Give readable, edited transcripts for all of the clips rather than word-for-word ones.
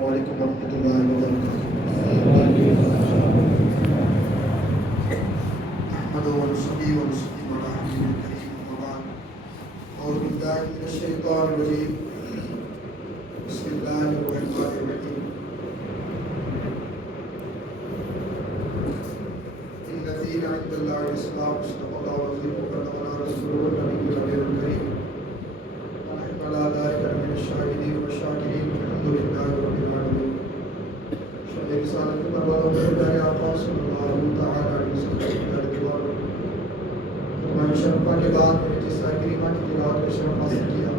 السلام علیکم ورحمۃ اللہ وبرکاتہ. احمد ونصلي ونسلم على حبيب الكريم وبعد. أعوذ بالله من الشيطان الرجيم. بسم الله الرحمن الرحيم. إن الدين عند الله الإسلام. صدق الله العظيم وبلغنا رسوله النبي الكريم. ونحن على ذلك من الشاهدين والشاكرين. الحمد لله رب العالمين. شهر رسالة پروانوں میں پیارے آقا صلی اللہ تعالی علیہ وسلم کی دعا تمہاری شرفا کے بعد میں نے جس کریمہ کی تلاوت میں شرف حاصل کیا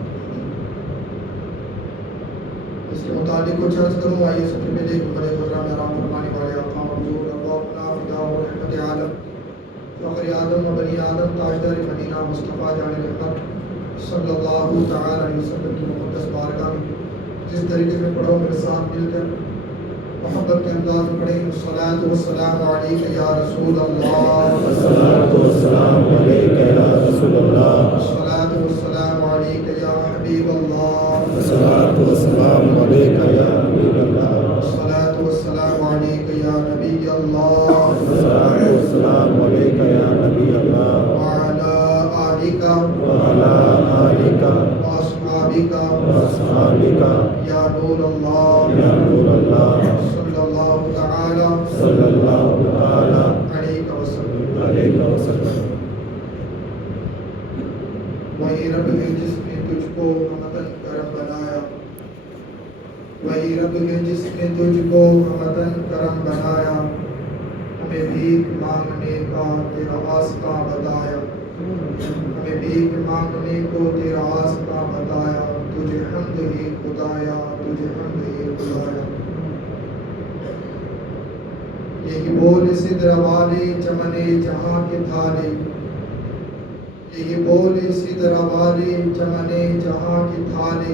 اس کے متعلق کچھ عرض کروں. آئیے سب سے پہلے بڑے خزرہ میں آرام فرمانے والے آقا حضور ربنا فدا و رحمت عالم فخر آدم و بنی آدم تاجدار مدینہ مصطفیٰ جان رحمت صلی اللہ تعالی علیہ وسلم کی مقدس بارگاہ میں جس طریقے سے پڑھو میرے ساتھ مل کر محبت کے انداز میں پڑھیں. الصلاۃ والسلام علیک یا رسول اللہ. الصلاۃ والسلام علیک یا رسول اللہ. الصلاۃ والسلام علیک یا حبیب اللہ. الصلاۃ والسلام علیک یا حبیب اللہ. الصلاۃ والسلام علیک یا نبی اللہ. الصلاۃ والسلام علیک یا نبی اللہ. وعلی آلک وعلی آلک واصحابک واصحابک یا نور اللہ. یا نور اللہ. صلی اللہ تعالی صلی اللہ تعالی علیہ وسلم. علیہ وسلم. وہی رب ہے جس نے تجھ کو ہمتن کرم بنایا. وہی رب ہے جس نے تجھ کو ہمتن کرم بنایا. ہمیں بھیک مانگنے کا تیرا واسطہ بتایا. ہمیں بھیک مانگنے کو تیرا واسطہ بتایا. تجھے حمد ہی خدایا. تجھے حمد ہی خدایا. یہی بول سدر والے چمنے جہاں کے تھالے. یہی بول سدر والے چمنے جہاں کے تھالے.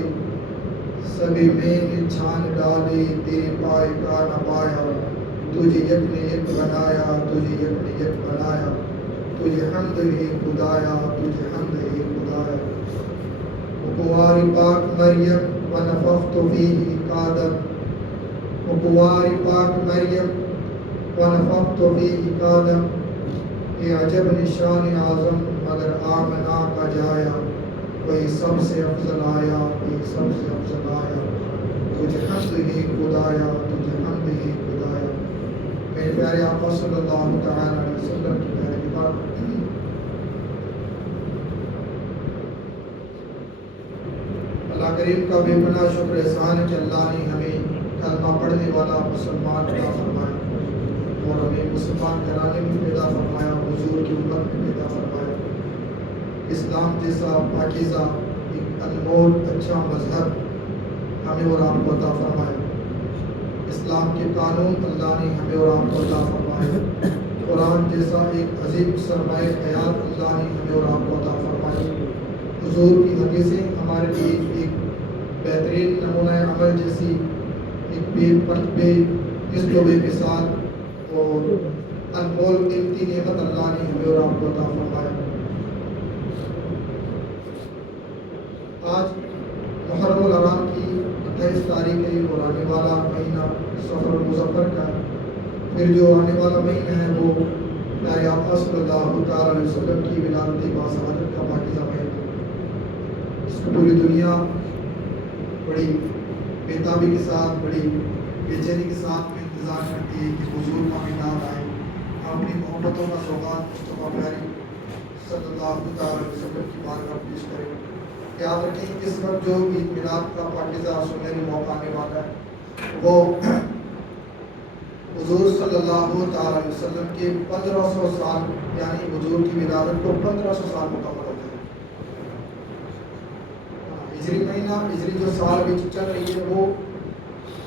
سبھی میں نے چھان ڈالے تیرے پائے کا نہ پایا. تجھے یک نے یک بنایا. تجھے یک نے یک بنایا. تجھے حمد ہی خدایا. تجھے حمد ہی خدایا. وقوار پاک مریم ونفخت فیہ قادم. وقوار پاک مریم ونفخت فیہ قادم. یہ عجب نشان اعظم مگر آمنا کا جایا. وہی سب سے افضل آیا. وہی سب سے افضل آیا. تجھے حمد ہی خدایا. تجھے حمد ہی خدایا. میرے پیارے آقا صلی اللہ تعالی علیہ وسلم کی پیاری بات. اللہ کریم کا بے پناہ شکر احسان ہے کہ اللہ نے ہمیں کلمہ پڑھنے والا مسلمان پیدا فرمایا اور ہمیں مسلمان گھرانے میں پیدا فرمایا. حضور کی امت میں پیدا فرمایا. اسلام جیسا پاکیزہ ایک انمول اچھا مذہب ہمیں اور آپ کو عطا فرمایا. اسلام کے قانون اللہ نے ہمیں اور آپ کو عطا فرمایا. قرآن جیسا ایک عظیم سرمایہ حیات اللہ نے ہمیں اور آپ کو عطا فرمایا. حضور کی حدیثیں ہمارے لیے ایک بہترین نمونہ عمل جیسی ایک بے مثل و بے مثال اور انمول قیمتی نعمت اللہ نے ہمیں اور آپ کو عطا فرمایا. آج محرم الحرام کی 28 تاریخ ہے اور آنے والا مہینہ سفر المظفر کا ہے. پھر جو آنے والا مہینہ ہے وہ پیارے آقا صلی اللہ تعالی علیہ وسلم کی ولادت باصحادت کا پاکیزہ مہینہ. اس کو پوری دنیا بڑی بےتابی کے ساتھ بڑی بے چینی کے ساتھ میں انتظار کرتی ہے کہ حضور کا میلاد آئے. ہم اپنی محبتوں کا سوغات مصطفیٰ پیاری صلی اللہ تعالی علیہ وسلم کی بارگاہ پیش کریں. یاد رکھیں اس وقت جو عید میلاد کا پاکیزہ سنہری موقع آنے والا ہے وہ حضور صلی اللہ تعالی علیہ وسلم کے 1500 سال یعنی حضور کی ولادت کو 1500 سال مکمل ہوتے ہیں. ہجری مہینہ ہجری جو سال بھی چل رہی ہے وہ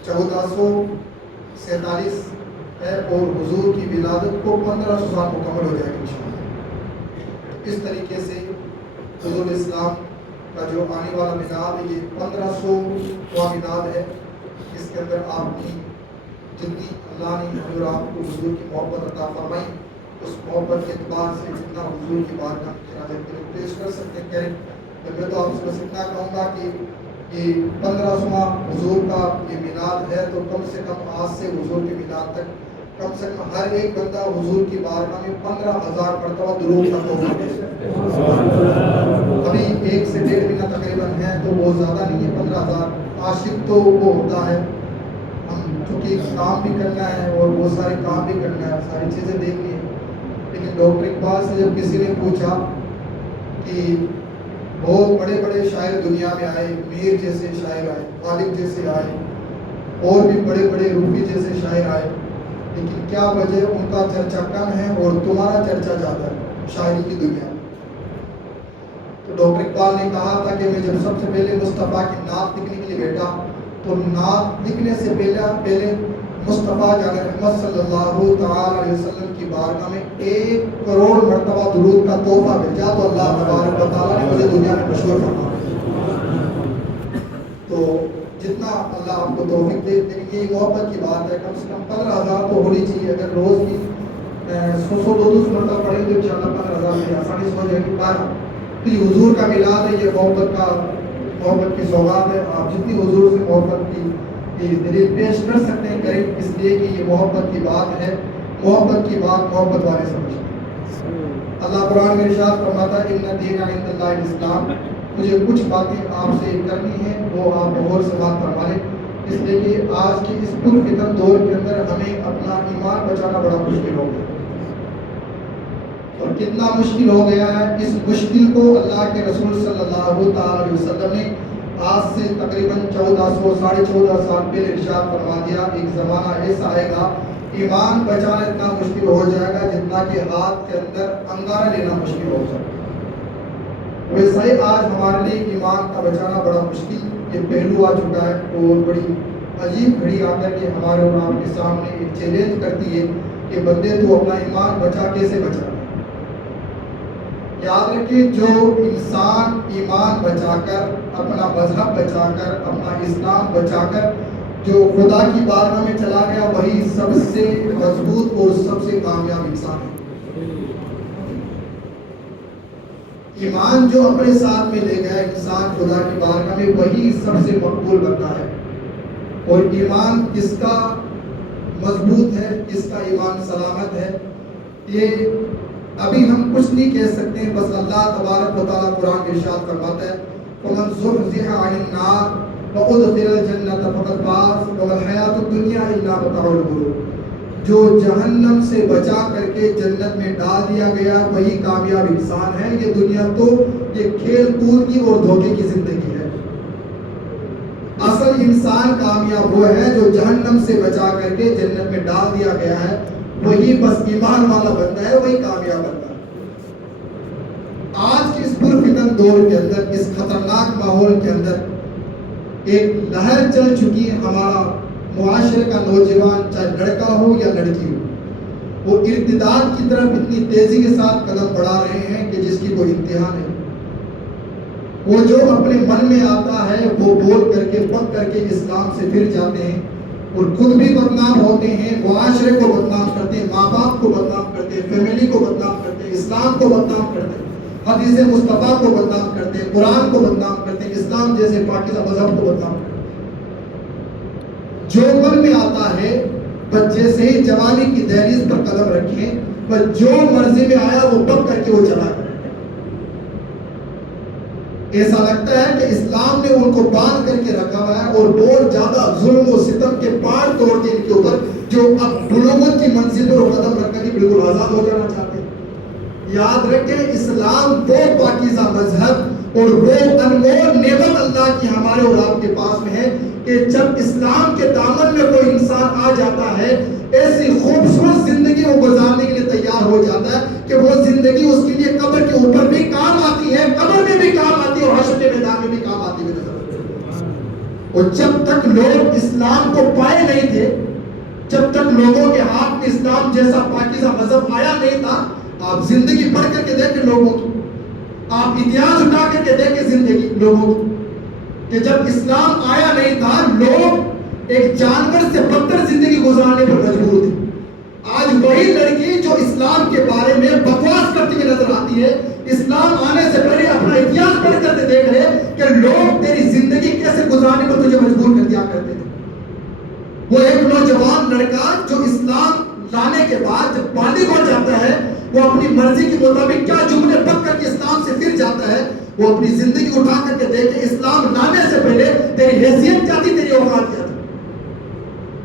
1447 ہے اور حضور کی ولادت کو 1500 سال مکمل ہو جائے گا انشاءاللہ. اس طریقے سے حضور اسلام کا جو آنے والا میلاد ہے یہ 1500واں میلاد ہے. اس کے اندر آپ کی جتنی اللہ نے ہمیں اور آپ کو حضور کی محبت عطا فرمائی اس محبت کے اعتبار سے جتنا حضور کی بارگاہ میں خراج پیش کر سکتے ہیں کریں. میں تو آپ سے بس اتنا کہوں گا کہ یہ 15واں حضور کا یہ میلاد ہے، تو کم سے کم آج سے حضور کے میلاد تک کم سے کم ہر ایک بندہ حضور کی بارگاہ میں 15,000 مرتبہ درود کا تحفہ دے سکتے ہیں۔ ابھی 1 سے 1.5 مہینہ تقریباً ہے، تو وہ زیادہ نہیں ہے 15,000۔ عاشق تو وہ ہوتا ہے، ہم چونکہ کام بھی کرنا ہے اور بہت سارے کام بھی کرنا ہے، ساری چیزیں دیکھنی ہے، لیکن ڈاکٹر اقبال سے جب کسی نے پوچھا کہ بہت بڑے بڑے شاعر دنیا میں آئے، میر جیسے شاعر آئے، غالب جیسے آئے، اور بھی بڑے بڑے روفی جیسے شاعر آئے، لیکن کیا وجہ ان کا چرچا کم ہے اور تمہارا چرچا زیادہ ہے شاعری کی دنیا میں؟ تو ڈاکٹر اقبال نے کہا تھا کہ میں جب سب سے پہلے مصطفیٰ کی نعت لکھنے کے لیے بیٹھا تو نعت لکھنے سے پہلے مصطفیٰ جان محمد صلی اللہ تعالی علیہ وسلم کی بارگاہ میں 1 کروڑ مرتبہ درود کا تحفہ بھیجا، تو اللہ تبارک و تعالیٰ نے مجھے دنیا میں مشہور فرمایا۔ تو جتنا اللہ آپ کو توفیق دے، لیکن یہ محبت کی بات ہے، کم سے کم 15,000 تو ہونی چاہیے۔ اگر روز کی 100-200 مرتبہ پڑھیں تو انشاءاللہ 15,000 کی آسانی سے ہو جائے گی۔ تو یہ حضور کا میلاد ہے، یہ محبت کی سوغات ہے۔ آپ جتنی حضور سے محبت کی دلیل پیش کر سکتے ہیں کریں، اس لیے کہ یہ محبت کی بات ہے، محبت کی بات محبت والے سمجھتے ہیں۔ اللہ قرآن میں ارشاد فرماتا ہے ان الدین عند اللہ الاسلام۔ مجھے کچھ باتیں آپ سے کرنی ہیں، وہ آپ غور سے بات فرما لیں، اس لیے کہ آج کے اس پرفتن دور کے اندر ہمیں اپنا ایمان بچانا بڑا مشکل ہو گیا، اور کتنا مشکل ہو گیا ہے۔ اس مشکل کو اللہ کے رسول صلی اللہ تعالی علیہ وسلم نے آج سے تقریباً 1400-14.5 سال پہلے ارشاد فرما دیا، ایک زمانہ ایسا آئے گا ایمان بچانا اتنا مشکل ہو جائے گا جتنا کہ ہاتھ کے اندر انگارہ لینا مشکل ہو جائے گا۔ ویسا ہی آج ہمارے لیے ایمان کا بچانا بڑا مشکل یہ پہلو آ چکا ہے، اور بڑی عجیب گھڑی آ کر کے ہمارے اور آپ کے سامنے ایک چیلنج کرتی ہے کہ بندے تو اپنا ایمان بچا کیسے بچا۔ یاد رکھیں، جو انسان ایمان بچا کر، اپنا مذہب بچا کر، اپنا اسلام بچا کر جو خدا کی بارگاہ میں چلا گیا، وہی سب سے مضبوط اور سب سے کامیاب انسان ہے۔ ایمان جو اپنے ساتھ میں لے گیا انسان خدا کی بارگاہ میں، وہی سب سے مقبول بنتا ہے۔ اور ایمان کس کا مضبوط ہے، کس کا ایمان سلامت ہے، یہ ابھی ہم کچھ نہیں کہہ سکتے ہیں، بس اللہ تبارک و تعالیٰ قرآن میں ارشاد فرماتا ہے فَمَنْ زُحْزِحَ عَنِ النَّارِ وَأُدْخِلَ الْجَنَّةَ فَقَدْ فَازَ وَمَا الْحَيَاةُ الدُّنْيَا إِلَّا مَتَاعُ الْغُرُورِ۔ جو جہنم سے بچا کر کے جنت میں ڈال دیا گیا وہی کامیاب انسان ہے۔ یہ دنیا تو یہ کھیل کود کی اور دھوکے کی زندگی ہے۔ اصل انسان کامیاب وہ ہے جو جہنم سے بچا کر کے جنت میں ڈال دیا گیا ہے، وہی بس ایمان والا بنتا ہے، وہی کامیاب بنتا ہے۔ آج کے اس پرفتن دور کے اندر، اس خطرناک ماحول کے اندر ایک لہر چل چکی ہے۔ ہمارا معاشرے کا نوجوان، چاہے لڑکا ہو یا لڑکی ہو، وہ ارتداد کی طرف اتنی تیزی کے ساتھ قدم بڑھا رہے ہیں کہ جس کی کوئی انتہا نہیں۔ وہ جو اپنے من میں آتا ہے وہ بول کر کے پک کر کے اسلام سے پھر جاتے ہیں، اور خود بھی بدنام ہوتے ہیں، معاشرے کو بدنام کرتے ہیں، ماں باپ کو بدنام کرتے ہیں، فیملی کو بدنام کرتے ہیں، اسلام کو بدنام کرتے ہیں، حدیث مصطفیٰ کو بدنام کرتے ہیں، قرآن کو بدنام کرتے ہیں، اسلام جیسے پاکیزہ مذہب کو بدنام کرتے ہیں۔ جو من میں آتا ہے، بچے سے ہی جوانی کی دہلیز پر قدم رکھیں، بس جو مرضی میں آیا وہ پک کر کے وہ چلا گیا۔ ایسا لگتا ہے کہ اسلام نے ان کو باندھ کر کے رکھا ہوا ہے، اور بہت زیادہ ظلم و ستم کے پار توڑ کے ان کے اوپر، جو اب بلوغت کی منزل پر قدم رکھ کر کے بالکل آزاد ہو جانا چاہتے ہیں۔ یاد رکھیں، اسلام وہ پاکیزہ مذہب اور وہ انمول نعمت اللہ کی ہمارے اور آپ کے پاس میں ہے کہ جب اسلام کے دامن میں کوئی انسان آ جاتا ہے، ایسی خوبصورت زندگی وہ گزارنے کے لیے تیار ہو جاتا ہے کہ وہ زندگی اس کے لیے قبر کے اوپر بھی کام آتی ہے، قبر میں بھی کام آتی ہے، اور حشر کے میدان میں بھی کام آتی ہے۔ اور جب تک لوگ اسلام کو پائے نہیں تھے، جب تک لوگوں کے ہاتھ میں اسلام جیسا پاکیزہ مذہب آیا نہیں تھا، آپ زندگی پڑھ کر کے دیکھیں لوگوں کی، آپ اتہاس اٹھا کر کے دیکھیں زندگی لوگوں کی، کہ جب اسلام آیا نہیں تھا لوگ ایک جانور سے بدتر زندگی گزارنے پر مجبور تھے۔ آج وہی لڑکی جو اسلام کے بارے میں بکواس کرتی ہوئی نظر آتی ہے، اسلام آنے سے پہلے اپنا اتہاس پڑھ کر دیکھ رہے کہ لوگ تیری زندگی کیسے کیا کرتے تھے. وہ ایک نوجوان لڑکا جو اسلام لانے کے بعد جب بالغ ہو جاتا ہے وہ اپنی مرضی کے مطابق کیا جملے پک کر کے اسلام سے پھر جاتا ہے. وہ اپنی زندگی اٹھا کر کے دیکھے اسلام لانے سے پہلے تیری حیثیت کیا تھی, تیری اوقات کیا تھی.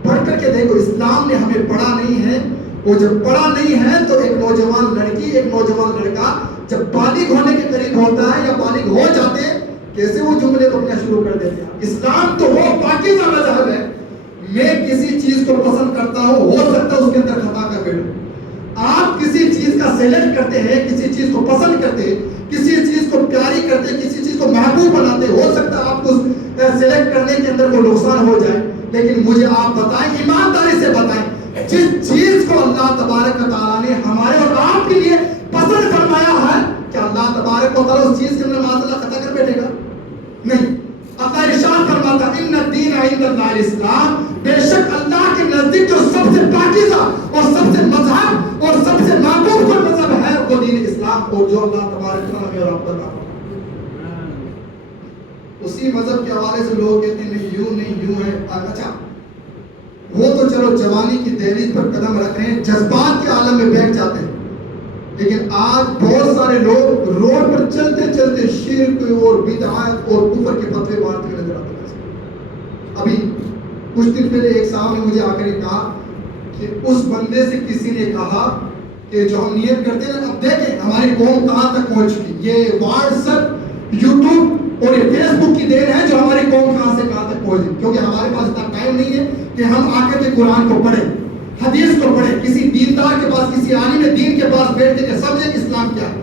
پڑھ کر کے دیکھو اسلام نے ہمیں پڑھا نہیں ہے. وہ جب پڑھا نہیں ہے تو ایک نوجوان لڑکی ایک نوجوان لڑکا جب بالغ ہونے کے قریب ہوتا ہے یا بالغ ہو جاتے ہیں کیسے وہ جملے پکنا شروع کر دیتے ہیں. اسلام تو وہ پاکیزہ مذہب ہے. میں کسی چیز کو پسند کرتا ہوں, ہو سکتا ہے اس کے اندر خطا کر بیٹھوں. آپ کسی چیز کا سلیکٹ کرتے ہیں, کسی چیز کو پسند کرتے ہیں, کسی چیز کو پیاری کرتے ہیں, کسی چیز کو محبوب بناتے ہیں. ہو سکتا ہے آپ کو سلیکٹ کرنے کے اندر وہ نقصان ہو جائے, لیکن مجھے آپ بتائیں, ایمانداری سے بتائیں, جس چیز کو اللہ تبارک و تعالیٰ نے ہمارے اور آپ کے لیے پسند فرمایا ہے, کیا اللہ تبارک و تعالیٰ اس چیز کے اندر معاذ اللہ خطا کر بیٹھے گا؟ نہیں. اللہ ارشاد فرماتا ان الدین عند اللہ الاسلام, بے شک اللہ کے نزدیک جو سب سے پاکیزہ اور سب سے مذہب اور سب سے محبوب کوئی مذہب ہے وہ دین اسلام, اور جو اللہ تبارک و تعالیٰ اور آپ اسی مذہب کے حوالے سے لوگ کہتے ہیں نہیں یوں نہیں یوں ہے. اچھا وہ تو چلو جوانی کی دہلیز پر قدم رکھ رہے ہیں, جذبات کے عالم میں بیٹھ جاتے ہیں, لیکن آج بہت سارے لوگ روڈ پر چلتے چلتے شرک اور بدعات اور کفر کے فتوے مارتے ہوئے نظر آتے ہیں. ابھی کچھ دن پہلے ایک صاحب نے مجھے آ کر کہا کہ اس بندے سے کسی نے کہا کہ جو ہم نیت کرتے ہیں, اب دیکھیں ہماری قوم کہاں تک پہنچ چکی. یہ واٹس ایپ, یوٹیوب اور یہ فیس بک کی دیر ہے جو ہماری قوم کہاں سے کہاں تک پہنچ گئی, کیونکہ ہمارے پاس اتنا ٹائم نہیں ہے کہ ہم آ کر کے قرآن کو پڑھیں, حدیث کو پڑھیں, کسی دیندار کے پاس, کسی عالم دین کے پاس بیٹھ کے سمجھیں کہ اسلام کیا ہے.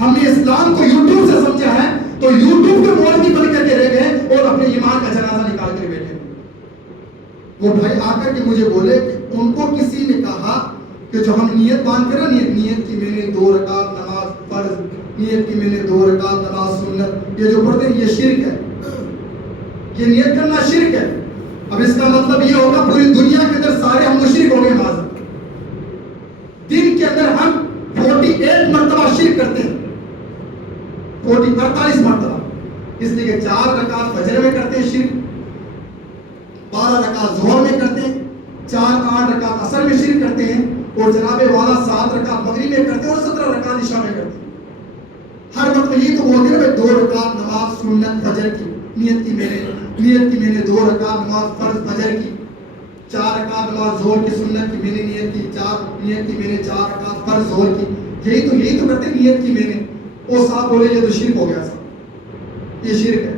ہم نے اسلام کو یوٹیوب سے سمجھا ہے تو یوٹیوب کے مولوی بن کر کے رہ گئے اور اپنے ایمان کا جنازہ نکال کر بیٹھے. وہ بھائی آ کر کے مجھے بولے کہ ان کو کسی نے کہا کہ جو ہم نیت باندھ کر نیت کی میں نے 2 رکعت نماز فرض, نیت کی میں نے 2 رکعت نماز سنت, یہ جو پڑھتے ہیں یہ شرک ہے, یہ نیت کرنا شرک ہے. اب اس کا مطلب یہ ہوگا پوری دنیا کے اندر سارے ہم مشرک ہو گئے. معذرت, دن کے اندر ہم 48 مرتبہ شرک کرتے ہیں, 48 مرتبہ, اس لیے کہ 4 رکعت فجر میں کرتے ہیں شرک, 12 رکعت ظہر میں کرتے ہیں, 8 رکعت عصر میں شرک کرتے ہیں, اور جناب والا 7 رکعت مغرب میں کرتے ہیں, اور 17 رکعت عشاء میں کرتے ہیں. ہر وقت یہ تو بولتے ہیں 2 رکعت نماز سنت فجر کی, نیت کی میں نے 2 رکعت نماز فرض فجر کی, 4 رکعت نماز ظہر کی سنت کی میں نے نیت کی, نیت کی میں نے 4 رکعت فرض ظہر کی. یہی تو کرتے ہیں نیت کی میں نے. وہ صاحب بولے یہ تو شرک ہو گیا صاحب, یہ شرک ہے.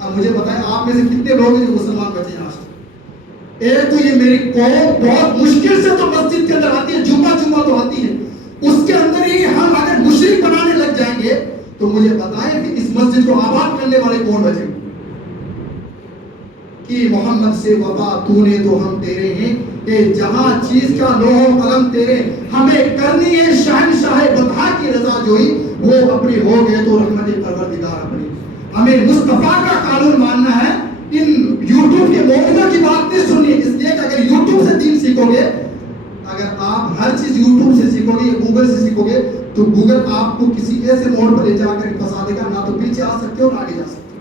اب مجھے بتائیں آپ میں سے کتنے لوگ ہیں جو مسلمان بچے ہیں آج تک؟ ایک تو یہ میری قوم بہت مشکل سے تو مسجد کے اندر آتی ہے, جمعہ تو آتی ہے, اس کے اندر ہی ہم اگر مشرک بنانے لگ جائیں گے تو مجھے بتائیں کہ اس مسجد کو آباد کرنے والے کون بچے گے؟ کہ محمد سے وفا تو نے تو ہم تیرے ہیں, اے جہاں چیز کا لوح و قلم تیرے, ہمیں کرنی ہے شہنشاہ بطحا کی رضا جوئی, وہ اپنی ہو گئے تو رحمت پروردگار اپنی. ہمیں مصطفیٰ کا قانون ماننا ہے, ان یوٹیوب کے موضوع کی بات نہیں سننی, اس لیے کہ اگر یوٹیوب سے دین سیکھو گے, اگر آپ ہر چیز یوٹیوب سے سیکھو گے یا گوگل سے سیکھو گے تو گوگل آپ کو کسی ایسے موڑ پر لے جا کر پھنسا دے گا, نہ تو پیچھے آ سکتے ہو نہ آگے جا سکتے ہو,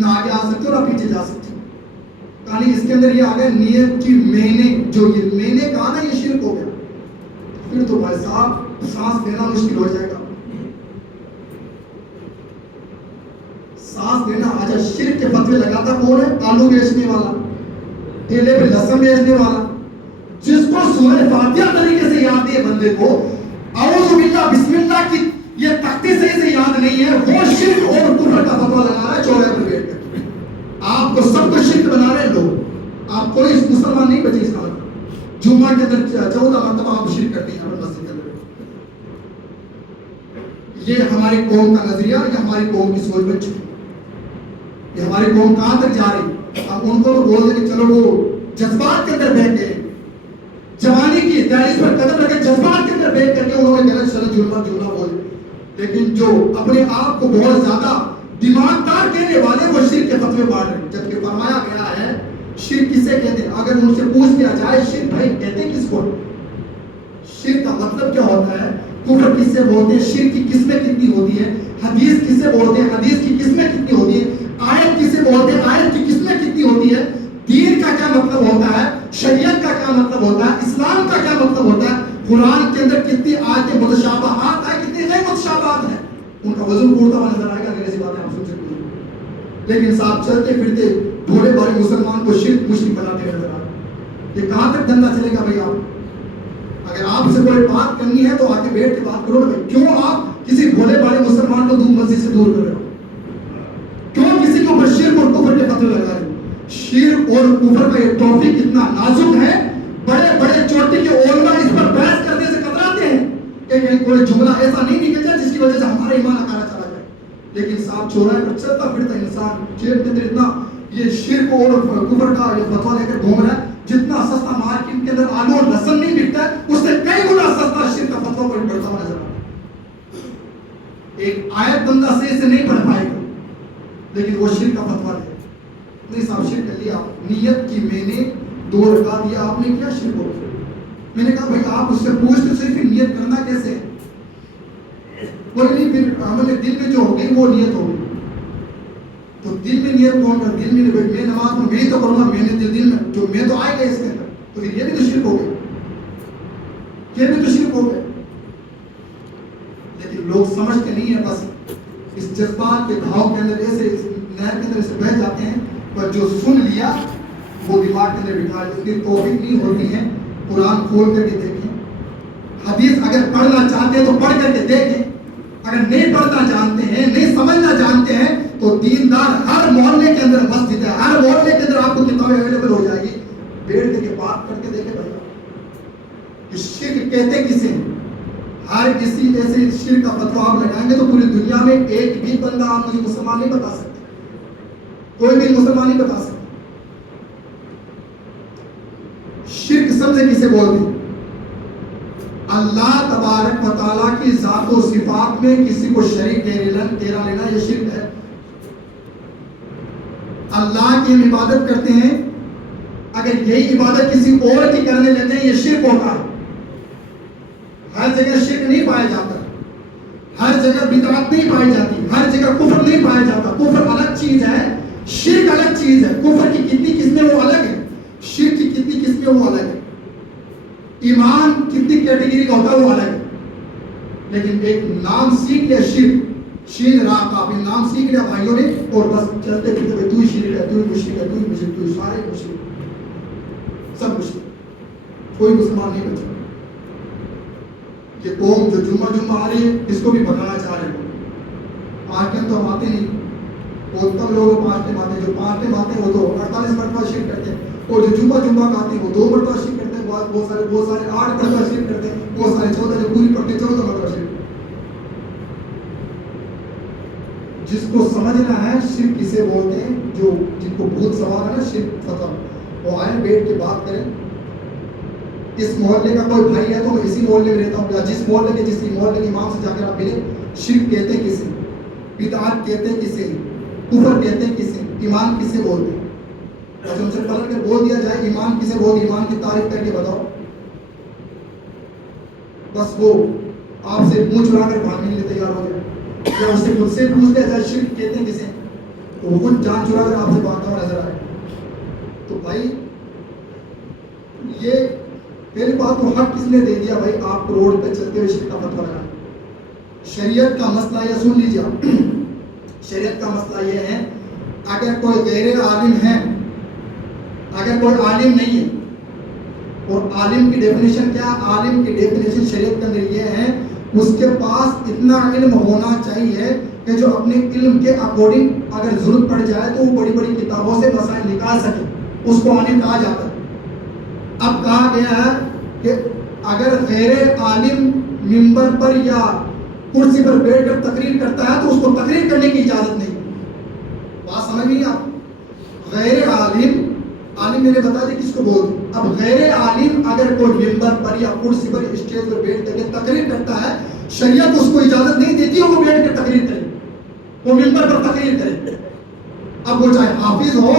نہ آگے آ سکتے ہو نہ پیچھے جا سکتے ہو. یعنی اس کے اندر یہ آ گیا نیت کی میں نے, جو یہ میں نے کہا نا یہ شرک ہو گیا. پھر تو بھائی صاحب سانس لینا مشکل ہو جائے گا, سانس لینا. آج شرک کے فتوے لگاتا کون ہے؟ آلو بیچنے والا, ٹھیلے پہ لہسن بیچنے والا, جس کو سورہ فاتحہ طریقے سے یاد ہے بندے کو, اعوذ باللہ بسم اللہ کی یہ تختی صحیح سے یاد نہیں ہے, وہ شرک اور کفر کا فتویٰ لگا رہا ہے چوراہے پر بیٹھ کر. آپ کو سب کو شرک بنا رہے ہیں لوگ, آپ کوئی مسلمان نہیں بچے. اس کا مطلب جمعہ کے اندر 14 مرتبہ آپ شرک کرتے ہیں مسجد کے اندر. یہ ہماری قوم کا نظریہ, یہ ہماری قوم کی سوچ بن چکی. یہ ہماری قوم کہاں تک جا رہی. اب ان کو تو بول دیں کہ چلو وہ جذبات کے اندر بیٹھ گئے, جوانی کی دہلیز پر قدم رکھے, جذبات کے اندر بیٹھ کر کے انہوں نے کہا چلو جملہ بولے. لیکن جو اپنے آپ کو بہت زیادہ دماغدار کہنے والے وہ شرک کے فتوے پاڑ رہے ہیں, جبکہ فرمایا گیا ہے شرک کسے کہتے ہیں. اگر ان سے پوچھ لیا جائے شرک بھائی کہتے ہیں کس کو, شرک کا مطلب کیا ہوتا ہے, کفر کس سے بولتے ہیں, شرک کی قسمیں کتنی ہوتی ہیں, حدیث کس سے بولتے ہیں, حدیث کی قسمیں کتنی ہوتی ہیں, آیت کس سے بولتے ہیں, آیت کی قسمیں اسلام کا کیا مطلب ہوتا ہے، قرآن کے اندر کتنی آیتیں متشابہات ہیں، کتنی غیر متشابہات ہیں، ان کا وزن اڑتا ہوا نظر آئے گا اگر ایسی باتیں آپ سن سکتے ہیں. لیکن صاحب چلتے پھرتے بھولے بھالے مسلمان کو شرک مشرک بناتے نظر آ رہے ہیں. یہ کہاں تک دھندا چلے گا بھائی؟ آپ اگر آپ سے کوئی بات کرنی ہے تو آ کے بیٹھ کے بات کرو نا بھائی. کیوں آپ کسی بھولے بھالے مسلمان کو مسجد سے دور کر رہے ہو؟ کیوں کسی کے اوپر شرک اور کفر کے فتوے لگا رہے ہو؟ شرک اور کفر کا یہ ٹاپک اتنا نازک ہے، بڑے بڑے چوٹی کے علماء اس پر بحث کرنے سے کتراتے ہیں کہ کہیں کوئی جملہ ایسا نہیں نکل جائے جس کی وجہ سے ہمارا ایمان اکارا چلا جائے. لیکن صاحب چوراہے پر چلتا پھرتا انسان جیب کے اندر اتنا یہ شرک اور کفر کا یہ فتوا لے کر گھوم رہا ہے، جتنا سستا مارکیٹ کے اندر آلو اور لہسن نہیں بکتا ہے اس سے کئی گنا سستا شرک کا فتوا پر بڑھتا ہوا نظر آتا ہے. ایک آیت بندہ سے نہیں پڑھ پائے گا لیکن وہ شرک کا فتوا دے. نہیں صاحب شرک کر لیا، نیت کی میں نے 2 رکعت دیا، آپ نے کیا شرک ہو گیا. میں نے کہا بھائی آپ اس سے پوچھتے صرف نیت کرنا کیسے ہے؟ بولے نہیں پھر عمل دل میں جو ہو گئی وہ نیت ہو گئی. تو دل میں نیت کون کر؟ دل میں نماز میں بھی تو کروں گا، میں نے دل میں جو میں تو آئے گا اس کے اندر، تو پھر یہ بھی تو شرک ہو گئی، یہ بھی تو شرک ہو گئے. لیکن لوگ سمجھتے نہیں ہیں، بس اس جذبات کے بھاؤ کے اندر ایسے نہر کے اندر سے بہہ جاتے ہیں. پر جو سن لیا وہ دماغ کے اندر بٹھا لیا. اتنی توفیق نہیں ہوتی ہے. قرآن کھول کر کے دیکھیں، حدیث اگر پڑھنا چاہتے ہیں تو پڑھ کر کے دیکھیں. اگر نہیں پڑھنا جانتے ہیں، نہیں سمجھنا جانتے ہیں تو دیندار ہر محلے کے اندر مسجد ہے، ہر محلے کے اندر آپ کو کتابیں اویلیبل ہو جائے گی. بیٹھ کے بات کر کے دیکھیں بھائی کہ شرک کہتے کسے ہیں. ہر کسی ایسے شرک کا فتویٰ آپ لگائیں گے تو پوری دنیا میں ایک بھی بندہ آپ مجھے مسلمان نہیں بتا سکتے، کوئی بھی مسلمان نہیں بتا سکتا. شرک سمجھے کسے بولتے ہیں؟ اللہ تبارک و تعالیٰ کی ذات و صفات میں کسی کو شریک ٹھہرا لینا یہ شرک ہے. اللہ کی ہم عبادت کرتے ہیں، اگر یہی عبادت کسی اور کی کرنے لگے یہ شرک ہوتا ہے. ہر جگہ شرک نہیں پایا جاتا، ہر جگہ بدعت نہیں پائی جاتی، ہر جگہ کفر نہیں پایا جاتا. کفر الگ چیز ہے، شرک الگ چیز ہے. کفر کی کتنی قسمیں وہ الگ ہے، شرک کی کتنی قسمیں وہ الگ ہے. ایمان کتنی کیٹیگری کا ہوتا ہے وہ الگ ہے. لیکن ایک نام سیکھ لیا شرک، شین را کا اپنے نام سیکھ لیا بھائیوں نے، اور بس چلتے پھرتے بھائی تو ہی شرک ہے، تو ہی مشرک ہے، تو ہی مشرک، تو ہی سارے مشرک، سب مشرک، کوئی مسلمان نہیں بچا. یہ قوم جو جمعہ آ رہی ہے اس کو بھی بھگانا چاہ رہے ہیں. 5 دن تو ہم آتے نہیں، بہت کم لوگ 5 دن آتے. جو 5 دن آتے ہیں وہ تو 48 مرتبہ شرک کرتے ہیں، اور جو جمعہ کا آتے ہیں وہ 2 مرتبہ شرک کرتے ہیں. بہت سارے 8 مرتبہ شرک کرتے ہیں، بہت سارے 14 جو پوری پڑھتے ہیں 14 مرتبہ شرک. جس کو سمجھنا ہے شرک کسے بولتے ہیں، جو جن کو بہت سوال ہے نا شرک فتوا، وہ آئیں بیٹھ کے بات کریں. اس محلے کا کوئی بھائی ہے تو میں اسی محلے میں رہتا ہوں، یا جس محلے کے امام سے جا کر آپ ملیں. شرک کہتے ہیں کسے، بدعت کہتے ہیں کسے، کفر کہتے ہیں کسے، ایمان کسے بولتے ہیں. اچھا ان سے پلٹ کر بول دیا جائے ایمان کسے بولتے، ایمان کی تعریف کر کے بتاؤ. بس وہ آپ سے منہ چڑا کر بھاگنے کے لیے تیار ہو جائے. یا اس سے خود سے پوچھ لیا جائے شرک کہتے ہیں کسے، تو وہ خود جان چڑا کر آپ سے بھاگتا ہوا نظر آئے. تو بھائی یہ پہلی بات تو حق کس نے دے دیا بھائی آپ کو روڈ پہ چلتے ہوئے شرک کا فتویٰ لگائیں. شریعت کا مسئلہ یہ سن لیجیے آپ، شریعت کا مسئلہ یہ ہے اگر کوئی غیر عالم ہے، اگر کوئی عالم نہیں ہے، اور عالم کی ڈیفینیشن کیا؟ عالم کی ڈیفینیشن شریعت کے اندر یہ ہے اس کے پاس اتنا علم ہونا چاہیے کہ جو اپنے علم کے اکارڈنگ اگر ضرورت پڑ جائے تو وہ بڑی بڑی کتابوں سے مسائل نکال سکے، اس کو عالم کہا جاتا ہے. اب کہا گیا ہے کہ اگر غیر عالم منبر پر یا کرسی پر بیٹھ کر تقریر کرتا ہے تو اس کو تقریر کرنے کی اجازت نہیں. بات سمجھ نہیں آپ؟ غیر عالم، عالم میں نے بتا دیا کس کو بولتے. اب غیر عالم اگر کوئی منبر پر یا کرسی پر اسٹیج پر بیٹھ کر کے تقریر کرتا ہے، شریعت اس کو اجازت نہیں دیتی ہے وہ بیٹھ کر تقریر کرے، وہ منبر پر تقریر کرے. اب وہ چاہے حافظ ہو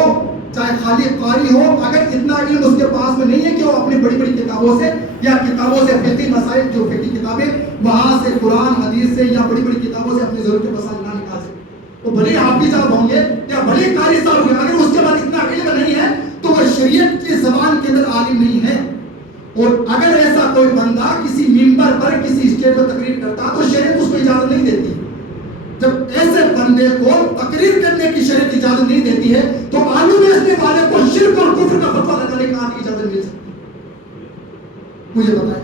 چاہے خالی قاری ہو، اگر اتنا علم اس کے پاس میں نہیں ہے کہ وہ اپنی بڑی بڑی کتابوں سے یا کتابوں سے فقہی مسائل، جو فقہی کتابیں وہاں سے قرآن حدیث سے یا بڑی بڑی کتابوں سے اپنی ضرورت کے مسائل نہ نکال سکے، وہ بھلے حافظ صاحب ہوں گے یا بھلے قاری صاحب ہوں گے، اگر اس کے بعد اتنا علم نہیں ہے تو وہ شریعت کی زبان کے اندر عالم نہیں ہے. اور اگر ایسا کوئی بندہ کسی ممبر پر کسی اسٹیج پر تقریر کرتا تو شریعت اس کو اجازت نہیں دیتی. جب ایسے بندے کو تقریر کرنے کی شریعت اجازت نہیں دیتی ہے تو آلو بیچنے والے کو شرک اور کفر کا فتویٰ لگانے کا کی اجازت مل سکتی ہے؟ مجھے بتائیں.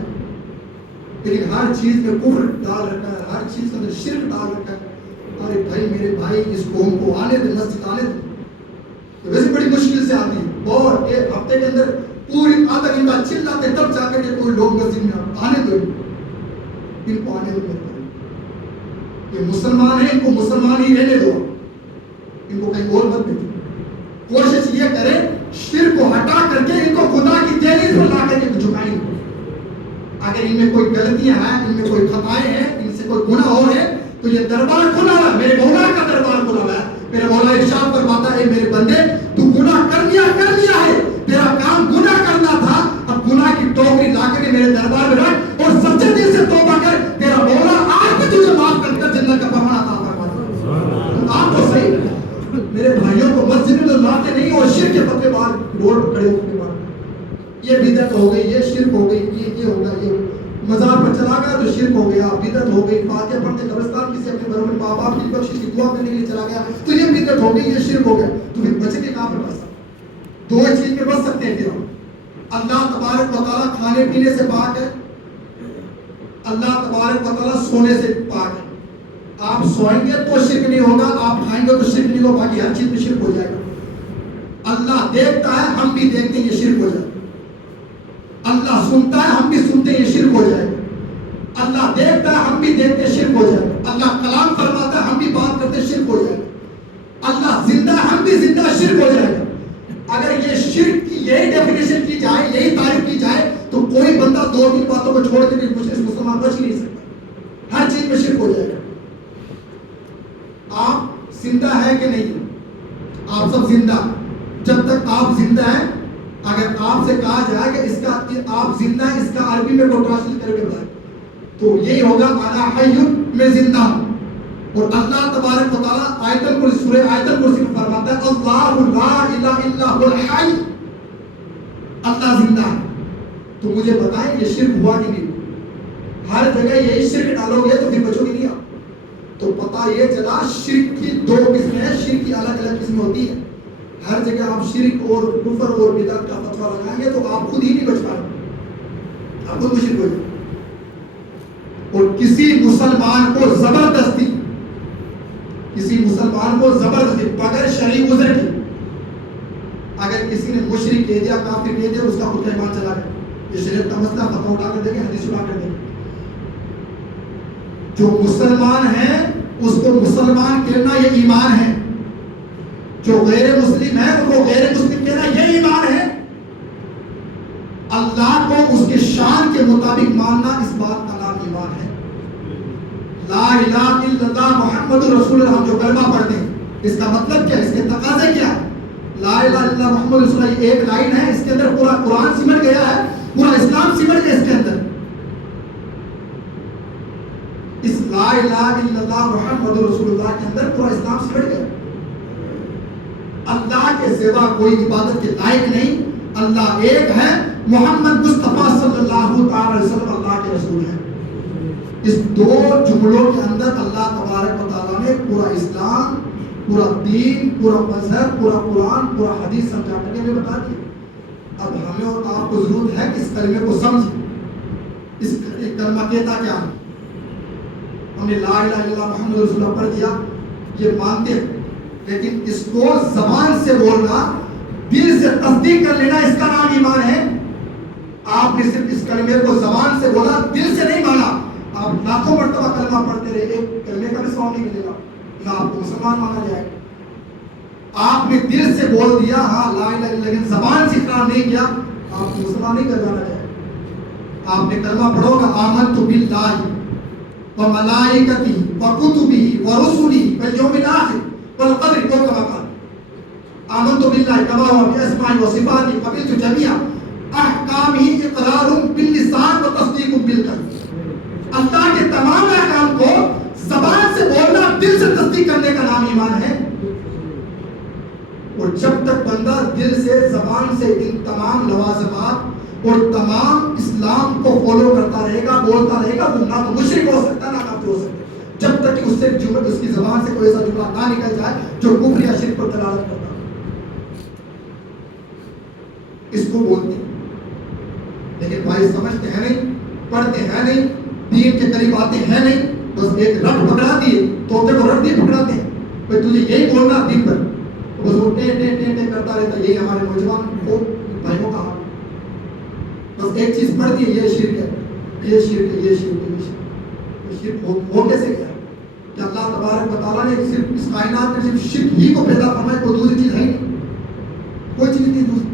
لیکن ہر چیز میں کفر ڈال رکھا ہے, ہر چیز کے اندر شرک ڈال رکھا ہے. ارے بھائی میرے بھائی اس قوم کو آنے دے, مسجد آنے دے. ویسے بڑی مشکل سے آتی ہے, اور ایک ہفتے کے اندر پوری آدھا گھنٹہ چلاتے تب جا کر کے کوئی لوگ مسجد میں آنے دو. ان کو آنے دو. یہ مسلمان ہیں, ان کو مسلمان ہی رہنے دو, ان کو کہیں اور مت بھیجو. کوشش یہ کرے شرک کو ہٹا کر کے ان کو خدا کی دہلیز پر لا کر کے جھکائیں. اگر ان میں کوئی غلطیاں ہیں, ان میں کوئی خطائیں ہیں, ان سے کوئی گناہ ہو رہے ہیں تو یہ دربار کھلا ہوا ہے, میرے مولا کا دربار کھلا ہوا ہے. میرے مولا ارشاد فرماتا ہے میرے بندے تو گناہ کر لیا ہے, تیرا کام گناہ کرنا تھا, اب گناہ کی ٹوکری لا کے میرے دربار میں رکھ اور سچے دل سے توبہ کر, تیرا مولا آج بھی تجھے معاف کر کر جنت کا فرمان عطا فرماتا. آپ تو صحیح میرے بھائیوں کو مسجد میں لاتے نہیں اور شرک کے پتے بار روڈ پر کھڑے ہو کے بار یہ بدعت ہو گئی, یہ شرک ہو گئی, یہ ہوگا, یہ مزار پر چلا گیا تو شرک ہو گیا, بدعت ہو گئی. فاتحہ پڑھتے قبرستان کسی اپنے گھروں میں ماں باپ کی بخشش کی دعا کرنے کے لیے چلا گیا تو یہ بدعت ہو گئی, یہ شرک ہو گیا. تو پھر بچے کے کہاں پر بچ سکتے؟ دو چیز میں بچ سکتے ہیں. پھر اللہ تبارک و تعالیٰ کھانے پینے سے پاک ہے, اللہ تبارک و تعالیٰ سونے سے پاک ہے. آپ سوئیں گے تو شرک نہیں ہوگا, آپ کھائیں گے تو شرک نہیں ہوگا, باقی ہر چیز میں شرک ہو جائے گا. اللہ دیکھتا ہے, ہم بھی دیکھتے ہیں, یہ شرک ہو جائے گا. اللہ سنتا ہے, ہم بھی سنتے ہیں, یہ شرک ہو جائے گا. اللہ دیکھتا ہے, ہم بھی دیکھتے ہیں, شرک ہو جائے گا. اللہ کلام فرماتا ہے, ہم بھی بات کرتے ہیں, شرک ہو جائے گا. اللہ زندہ ہے, ہم بھی زندہ, شرک ہو جائے گا. اگر یہ شرک کی یہی ڈیفینیشن کی جائے, یہی تعریف کی جائے تو کوئی بندہ دو تین باتوں کو چھوڑ کے مسلمان بچ ہی نہیں سکتا. ہر چیز میں شرک ہو جائے گا. آپ زندہ ہے کہ نہیں؟ آپ سب زندہ. جب تک آپ زندہ ہیں, اگر آپ سے کہا جائے کہ اس کا آپ زندہ ہیں, اس کا عربی میں کوئی ٹرانسلیٹ کر کے بتائیں تو یہی ہوگا انا حی, میں زندہ ہوں. اور اللہ تبارک و تعالیٰ آیت الکرسی, سورہ آیت الکرسی میں فرماتا ہے اللہ لا الہ الا هو الحی, اللہ زندہ ہے. تو مجھے بتائیں یہ شرک ہوا کہ نہیں؟ ہر جگہ یہی شرک ڈالو گے تو پھر بچو گے نہیں آپ. تو پتہ یہ چلا شرک کی دو قسمیں ہیں, شرک کی الگ الگ قسمیں ہوتی ہیں. ہر جگہ آپ شرک اور کفر اور بدعت کا فتویٰ لگائیں گے تو آپ خود ہی نہیں بچ پائیں گے, آپ خود مشرک ہو جائیں. اور کسی مسلمان کو زبردستی بغیر شرعی عذر کی اگر کسی نے مشرک کہہ دیا, کافر کہہ دیا, اس کا خود کا ایمان چلا گیا. یہ شریعت کا مسئلہ فتویٰ اٹھا کر دیں گے, حدیث اٹھا کر دیں گے. جو مسلمان ہیں اس کو مسلمان کہنا یہ ایمان ہے, جو غیر مسلم ہے ان کو غیر مسلم کہنا یہ ایمان ہے. اللہ کو اس کے شان کے مطابق ماننا, اس بات کا نام ایمان ہے. لا الہ الا اللہ محمد رسول اللہ, ہم جو کلمہ پڑھتے ہیں اس کا مطلب کیا ہے, اس کے تقاضے کیا ہے؟ لا الہ الا اللہ محمد رسول اللہ ایک لائن ہے, اس کے اندر پورا قرآن سمٹ گیا ہے, پورا اسلام سمٹ گیا اس کے اندر. اس لا الہ الا اللہ محمد رسول اللہ کے اندر پورا اسلام سمٹ گیا. اللہ کے سوا کوئی عبادت کے لائق نہیں, اللہ ایک ہے, محمد مصطفیٰ صلی اللہ علیہ وسلم اللہ کے رسول ہیں. اس دو جملوں کے اندر اللہ تبارک و تعالیٰ نے پورا اسلام, پورا دین, پورا مذہب, پورا قرآن, پورا حدیث سمجھا کر کے ہمیں بتا دیا. اب ہمیں اور آپ کو ضرورت ہے کہ اس کلمے کو سمجھیں. اس کلمہ کہتا کیا ہے؟ ہم نے لا الہ الا اللہ محمد رسول اللہ پڑھ دیا, یہ مانتے ہیں, لیکن اس کو زبان سے بولنا, دل سے تصدیق کر لینا, اس کا نام ایمان ہے. آپ نے صرف اس کلمے کو زبان سے بولا, دل سے نہیں مانا. آپ لاکھوں مرتبہ کلمہ پڑھتے رہے, ایک کلمے کا بھی ثواب نہیں ملے گا, نہ آپ کو مسلمان مانا جائے گا. آپ نے دل سے بول دیا ہاں لا الہ الا اللہ, لیکن زبان سے اقرار نہیں کیا, آپ کو مسلمان نہیں کہلانا چاہیے. آپ نے کلمہ پڑھو گا آمنت باللہ وملائکتہ وکتبہ ورسلہ والیوم الآخر والقدر, تو کما قال آمنت باللہ کما ہوا باسماء وصفاتہ قبلت جميع احکامہ اقرار باللسان وتصدیق بالقلب. اللہ کے تمام احکام کو زبان سے بولنا, دل سے تصدیق کرنے کا نام ایمان ہے. اور جب تک بندہ دل سے, زبان سے ان تمام لوازمات اور تمام اسلام کو فالو کرتا رہے گا، بولتا رہے گا، وہ نہ تو مشرک ہو سکتا نہ کافر ہو سکتا، جب تک کہ اس سے جملہ، اس کی زبان سے کوئی ایسا جملہ نہ نکل جائے جو کفر یا شرک پر دلالت کرتا ہے، اس کو بولتے ہیں۔ لیکن بھائی سمجھتے ہیں نہیں، پڑھتے ہیں نہیں، دین کے قریب آتے ہیں نہیں، بس ایک رٹ پکڑا دیے، طوطے کو رٹ نہیں پکڑاتے ہیں، بھائی تجھے یہی بولنا دین پر، بس وہ ٹے ٹے ٹے ٹے کرتا رہتا ہے۔ یہی ہمارے نوجوان کو بھائیوں کا حال، بس ایک چیز پڑھ دی، یہ شرک ہے، یہ شرک ہے، یہ شرک ہے، یہ شرک، یہ شرک ہو کیسے گیا؟ کہ اللہ تبارک و تعالیٰ نے صرف اس کائنات میں صرف شرک ہی کو پیدا فرمایا، کوئی دوسری چیز ہے نہیں، کوئی چیز نہیں دوسری۔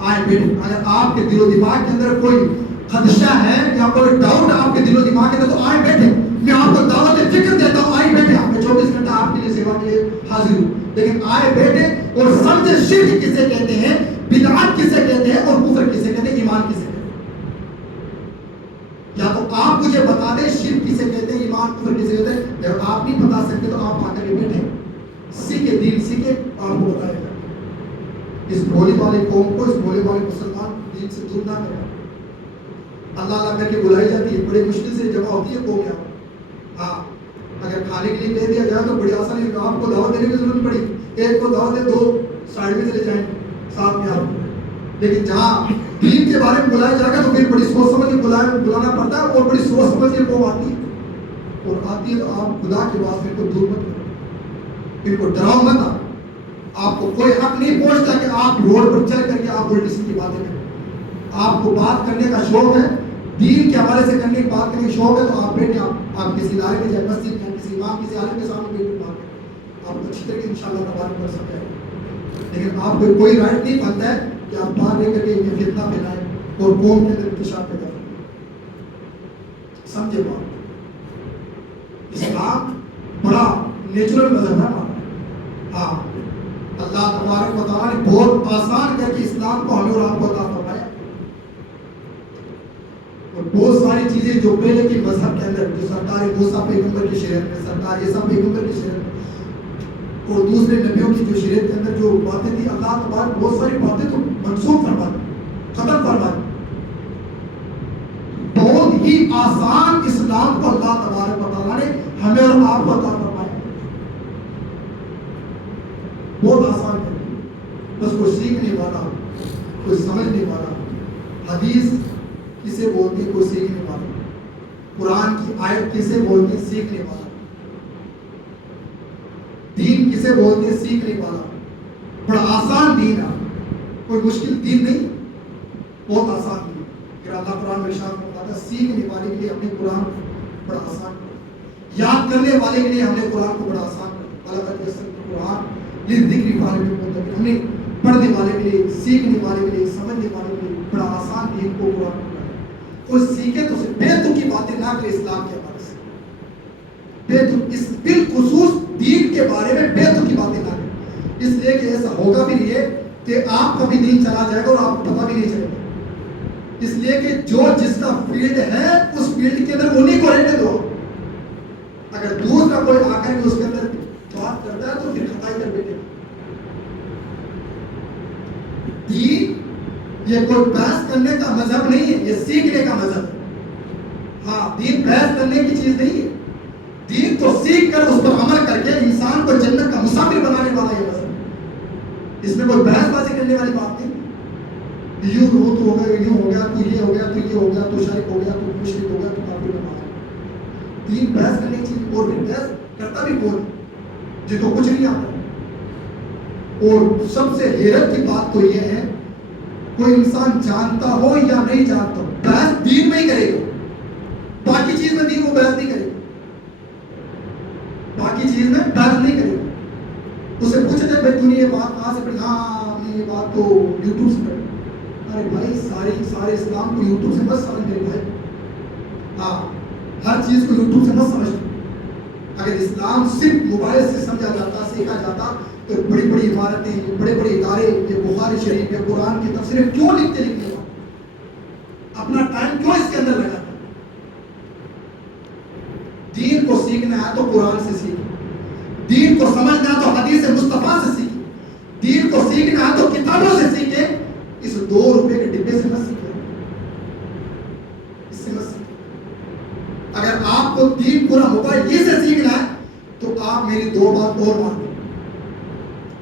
آئے بیٹھے، اگر آپ کے دل و دماغ کے اندر کوئی خدشہ ہے یا کوئی ڈاؤٹ آپ کے دل و دماغ کے اندر، تو آئے بیٹھے، میں آپ کو دعوت فکر دیتا ہوں، آئے بیٹھے، میں 24 گھنٹہ آپ کے لیے سیوا کے لیے حاضر ہوں، لیکن آئے بیٹھے اور سمجھے شرک کسے کہتے ہیں، بدعت کسے کہتے ہیں، اور کفر کسے کہتے ہیں، ایمان کسے کہتے ہیں۔ یا تو آپ مجھے بتا دیں شرک کسے کہتے ہیں، ایمان کفر کسے کہتے ہیں۔ جب آپ نہیں بتا سکتے تو آپ آ کر کے بیٹھے، سیکھے، دین سیکھے، آپ کو بتائے گا۔ اس بھولی والے قوم کو، اس بھولے والے مسلمان دین سے دور نہ کریں۔ اللہ اللہ کر کے بلائی جاتی ہے، بڑی مشکل سے جمع ہوتی ہے قوم یہاں۔ ہاں، اگر کھانے کے لیے کہہ دیا جائے تو بڑی آسانی ہے، آپ کو دعوت دینے کی ضرورت پڑی، ایک کو دعوت دے، دو سائڈ میں چلے جائیں ساتھ میں آپ۔ لیکن جہاں دین کے بارے میں بلایا جائے گا تو پھر بڑی سوچ سمجھ کے بلانا پڑتا ہے، اور بڑی سوچ سمجھ کے قوم آتی ہے، اور آتی ہے تو آپ خدا کے واسطے ان کو دور مت کرو، ان کو ڈراؤ مت۔ آپ کو کوئی حق نہیں پہنچتا کہ آپ روڈ پر چل کر کے آپ الٹی سیدھی باتیں کریں۔ آپ کو بات کرنے کا شوق ہے، دین کے حوالے سے کرنے کی بات کرنے کا شوق ہے، تو آپ بیٹھے، آپ کسی ادارے میں جائیں، مسجد میں کسی امام کسی عالم کے سامنے بیٹھ کر بات کریں، آپ اچھی طریقے سے انشاءاللہ تبارک کر سکتے ہیں۔ لیکن آپ کو کوئی رائٹ نہیں بنتا ہے کہ آپ باہر لے کر کے یہ فتنہ پھیلائیں اور قوم کے اندر انتشار پیدا کریں۔ سمجھے بات، اسلام بڑا نیچرل مذہب ہے ہمارا۔ ہاں، اللہ تبارک و تعالیٰ نے بہت آسان کر کے اسلام کو ہمیں اور آپ کو عطا فرمایا، اور بہت ساری چیزیں جو پہلے کے مذہب کے اندر، جو سرکار موسیٰ پیغمبر کی شریعت میں، سرکار عیسیٰ پیغمبر کی شریعت میں، اور دوسرے نبیوں کی جو شریعت کے اندر جو باتیں تھیں، اللہ تبارک بہت ساری باتیں تو منسوخ فرما دی، ختم فرما دی۔ بہت ہی آسان اسلام کو اللہ تبارک و تعالیٰ نے ہمیں اور آپ کو عطا فرمایا، بہت آسان ہے۔ بس کوئی سیکھنے والا، کوئی سمجھنے والا، حدیث کسے بولتے ہیں، کوئی سیکھنے والا، قرآن کی آیت کسے بولتے ہیں، سیکھنے والا، دین کسے بولتے ہیں، سیکھنے والا۔ بڑا آسان دین ہے، کوئی مشکل دین نہیں، بہت آسان دین۔ پھر اللہ قرآن میں ارشاد فرماتا ہے، سیکھنے والے کے لیے ہم نے قرآن بڑا آسان کیا، یاد کرنے والے کے لیے ہم نے قرآن کو بڑا آسان کیا۔ وَلَقَدْ يَسَّرْنَا الْقُرْآنَ لِلذِّكْرِ فَهَلْ مِن مُّدَّكِرٍ۔ ہم نے پڑھنے والے کے لیے، سیکھنے والے کے لیے، سمجھنے والے کے لیے بڑا آسان دین کو قرآن کو بنایا۔ کوئی سیکھے تو صرف بے تک کی باتیں نہ کرے اسلام کے حوالے سے، بے تک، اس بالخصوص دین کے بارے میں بے تک کی باتیں نہ کرے، اس لیے کہ ایسا ہوگا بھی نہیں ہے کہ آپ کا بھی دین چلا جائے گا اور آپ کو پتہ بھی نہیں چلے گا، اس لیے کہ جو جس کا فیلڈ ہے اس فیلڈ کے اندر انہیں کو رہنے دو۔ اگر دوسرا کوئی آ کر کے اس کے اندر بات کرتا ہے تو پھر خطائی کر بیٹھے۔ دین یہ کوئی بحث کرنے کا مذہب نہیں ہے، یہ سیکھنے کا مذہب ہے۔ ہاں، دین بحث کرنے کی چیز نہیں ہے، دین تو سیکھ کر اس پر عمل کر کے انسان کو جنت کا مسافر بنانے والا یہ مذہب ہے۔ اس میں کوئی بحث بازی کرنے والی بات نہیں، یوں ہو تو ہو گیا، یوں ہو گیا تو یہ ہو گیا، تو یہ ہو گیا، تو شرک ہو گیا، تو مشرک ہو گیا، تو کافر بنا گیا۔ دین بحث کرنے کی چیز، اور بھی بحث کرتا بھی کون ہے جی تو کچھ نہیں آتا۔ اور سب سے حیرت کی بات تو یہ ہے، کوئی انسان جانتا ہو یا نہیں جانتا ہو، بحث دین میں ہی کرے گا، باقی چیز میں دین وہ بحث نہیں کرے گا، باقی چیز میں بحث نہیں کرے گا۔ اسے پوچھتے ہیں بھائی تو نے یہ بات کہاں سے پڑھی؟ ہاں میں یہ بات تو یوٹیوب سے پڑھی۔ ارے بھائی سارے اسلام کو یوٹیوب سے مت سمجھ میرے بھائی، ہاں ہر چیز کو یوٹیوب سے مت سمجھ۔ اگر اسلام صرف موبائل سے سمجھا جاتا، سیکھا جاتا، تو بڑی بڑی عمارتیں، بڑے بڑے ادارے، یہ بخاری شریف یا قرآن کی تفسیریں کیوں لکھنے کا اپنا ٹائم کیوں اس کے اندر لگاتا؟ دین کو سیکھنا ہے تو قرآن سے سیکھیں، دین کو سمجھنا ہے تو حدیث مصطفیٰ سے سیکھیں، دین کو سیکھنا ہے تو کتابوں سے سیکھیں۔ اس 2 روپے کے ڈبے میری 2 بات اور مان لیں.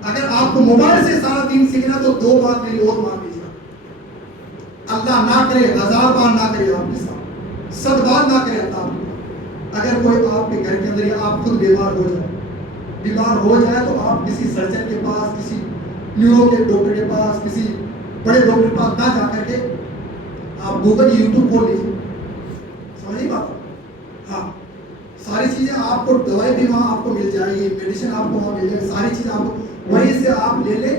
اگر آپ کو موبائل سے سارا دین سیکھنا تو 2 بات میری اور مان لیجیے. اللہ نہ کرے 1000 بار نہ کرے آپ کے ساتھ، 100 بار نہ کرے اللہ. اگر کوئی آپ کے گھر کے اندر یا آپ خود بیمار ہو جائے تو آپ کسی سرجن کے پاس، کسی نیورو کے ڈاکٹر کے پاس، کسی بڑے ڈاکٹر کے پاس نہ جا کر کے آپ گوگل یوٹیوب کھول لیجیے. سمجھیے بات؟ ہاں، ساری چیزیں آپ کو، دوائی بھی وہاں آپ کو مل جائے گی، میڈیسن آپ کو وہاں مل جائے گی، ساری چیزیں آپ کو وہیں سے آپ لے لیں.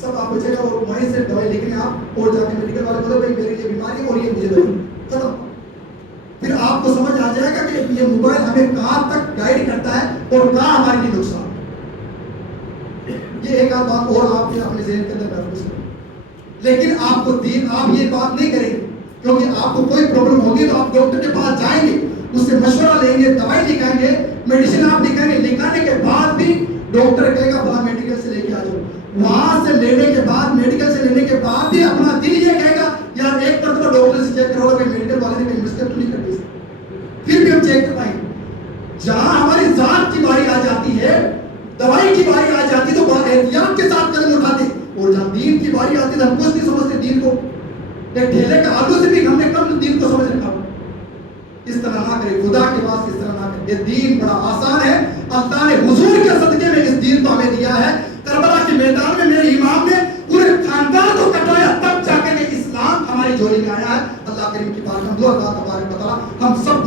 سب آپ بچے گا، اور وہیں سے دوائی لے کے آپ اور جا کے میڈیکل والے بولے بھائی میری یہ بیماری ہے اور یہ مجھے دوائی ختم. پھر آپ کو سمجھ آ جائے گا کہ یہ موبائل ہمیں کہاں تک گائیڈ کرتا ہے اور کہاں ہمارے لیے نقصان. یہ ایک بات اور آپ نے اپنے ذہن کے اندر محفوظ کریں. لیکن آپ کو دین، آپ یہ بات نہیں کریں گے کیونکہ آپ کو کوئی پرابلم ہوگی تو آپ ڈاکٹر کے پاس جائیں گے، اس سے مشورہ لیں گے، دوائی لکھائیں گے، میڈیسن آپ لکھائیں گے. لکھانے کے بعد بھی ڈاکٹر کہے گا باہر میڈیکل سے لے کے آ جاؤ. وہاں سے لینے کے بعد، میڈیکل سے لینے کے بعد بھی اپنا دل یہ کہے گا یار ایک مرتبہ ڈاکٹر سے چیک کرو، میڈیکل والے نے کہیں مسٹیک تو نہیں کر دی. پھر بھی ہم چیک کروائیں گے. جہاں ہماری ذات کی باری آ جاتی ہے، دوائی کی باری آ جاتی تو احتیاط کے ساتھ قدم اٹھاتے، اور جہاں دین کی باری آتی تو ہم کچھ نہیں سمجھتے دین کو. ایک ٹھیلے کا آلو سے بھی ہم نے کم دین کو سمجھ رکھا. اس طرح نہ کرے، خدا کے واسطے اس طرح نہ کرے. یہ دین بڑا آسان ہے. اللہ نے حضور کے صدقے میں اس دین کو ہمیں دیا ہے. کربلا کے میدان میں میرے امام نے پورے خاندان کو کٹوایا، تب جا کے اسلام ہماری جولی میں آیا ہے. اللہ کریم کی بارگاہ میں دعا تبارک و تعالی ہم سب